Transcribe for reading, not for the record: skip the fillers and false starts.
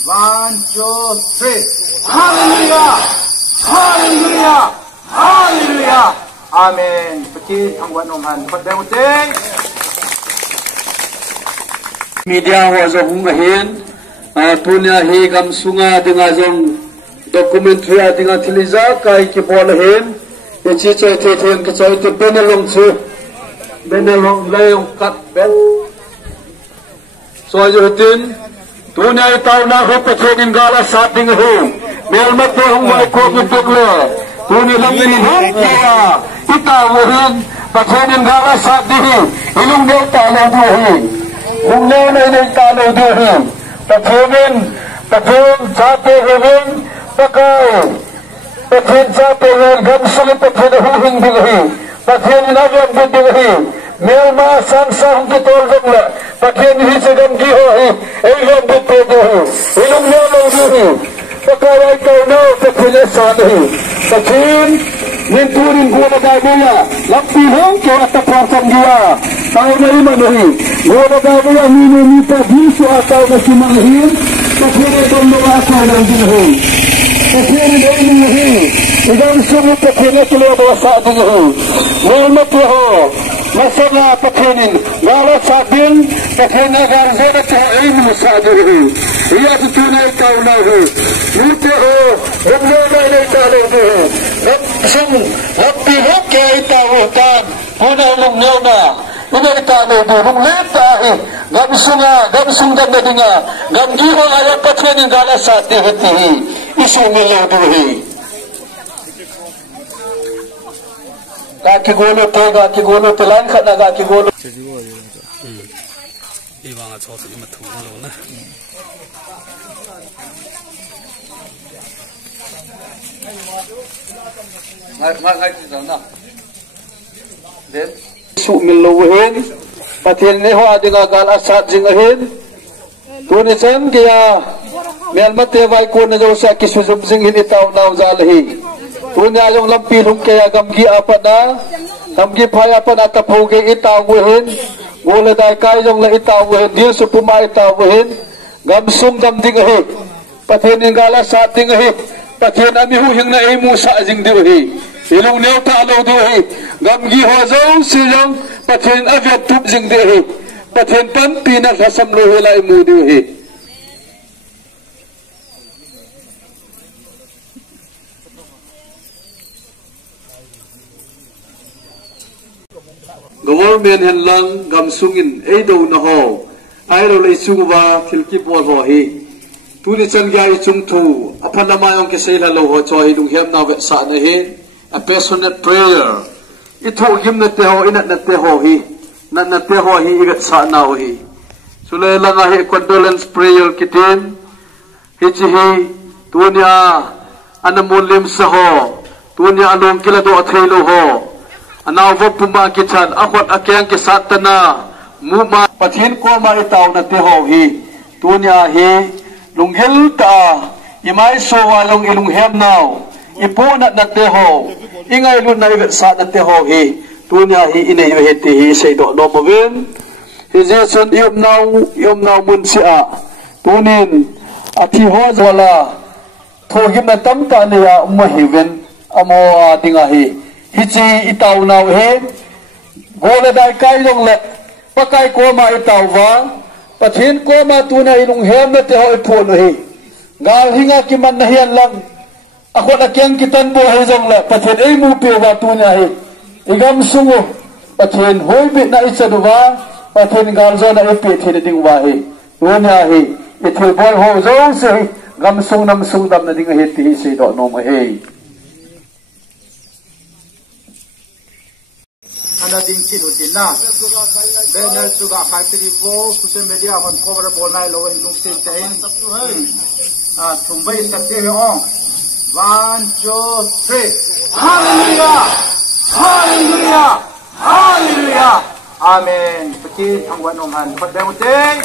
1, 2, 3. Hallelujah! Hallelujah! Hallelujah! Amen. Peki ang wanuman. Padawteng. Media was a hungahin. Punya higam sunga dengan jong dokumentari dengan tiliza kai kebolahin. Yang cincai teten kecai tu benelong tu, benelong layong kat ben. So ajutin. Tunai tahu nak petrogin gala saat dengan hum. Melmat tu hum mai kau betul. Tunai lagi hum dia. Kita muhin petrogin gala saat dengan ilung dia tahu dia. Hum dia tahu dia. Petrogin saat dengan pakai. Petrogin saat dengan gamsul petrogin hum dia. Petrogin lagi hum dia. Melma sang betul betul. Pakai ni segam giho ilong betul betul. Ilong melong giho. Pakai kau no pakai sahih. Pakai ninturin guna dagingnya. Lapi hong kau atas perasaan dia. Tahu dari mana ni? Guna dagingnya minta bisu atau masih mahir. Pakai tolong aku dan giho. Pakai ni giho. Ikan semua pakai keluar bahasa giho. Melma tuh. Masalah pakenin, walau sabin pakenin agar zona ilmu sadurhi. Ia tunai tahu nahu. Lupa rumah ini tahu nahu. Sung, tapi hokai tahu kan. Guna lung nona. Ini tahu nahu. Lung leta gamsung dan bedinga. Gamjiho ayat pakenin gala sati hati. Isu miladuhi. Kaki golo te lain kat na kaki golo. Ibang at sa ima tulong na. Ngai ti na. Den su miluhin patil ne ho adinga gal asat jingahin. Tuni chan kaya melmate vai ko na jo sa kisuzum sing hin itaw naw zalahi. Punya yung lampilong kaya gamgi apa na, gamgi paya pa na tapugi itawihin, gula dahil kaya yung la itawihin, diyo sa puma itawihin, gamsung gamdingahi, pati ningala sa atingahi, pati namihuhing na imu sa ajing diwahi, ilong niyo taalaw diwahi, gamgi hozaw silang pati avyat tubjing diwahi, pati panpinak hasamluhi la imu diwahi. Government hen lang gamsungin do na ho ai ro lei sunguwa thilki bol ho hi tuni chan ga I chung thu aphan ma yong ke sei la lo ho cho hi dung hem na ve sa na hi a passionate prayer I tho gim na te ho ina na te ho hi na te ho hi igat sa na ho hi so le la nga hi condolence prayer kitin hi chi hi tunia anamulim sa ho tunia along kila do athelo ho Anaw vo pumba kithan akhot akyang ke satana muma pathin ko ma itaw na te ho hi tunya hi lunghil ta imai so walong ilung hem naw ipo na te ho ingay lu na sa na te ho hi tunya hi inay heti hi sei do no mawin hi jeson yom naw mun sia tunin athi ho wala thogim na tam ta ne ya mahiven amo dinga hi Hici itaw naw he, gola dai kai long le, pakai ko ma itaw wa, pathin ko ma tuna ilung hem na te ho ipon he, gal hinga kiman na hiyan lang, ako na kiyang kitan po he zong le, pathin ay mo pe wa tuna he, igam sungo, pathin hoy bit na isa duwa, pathin gal zo na ipi thin ding wa he, tuna he, itil boy ho zo se, gam sung nam sung dam na ding he ti se do no mo he. Ana ding chin utin na banner suga factory vo social media on cover bonai lo in lung sin chain thumbai sakte on 1, 2, 3 hallelujah hallelujah hallelujah amen peki ang wanom han padawteng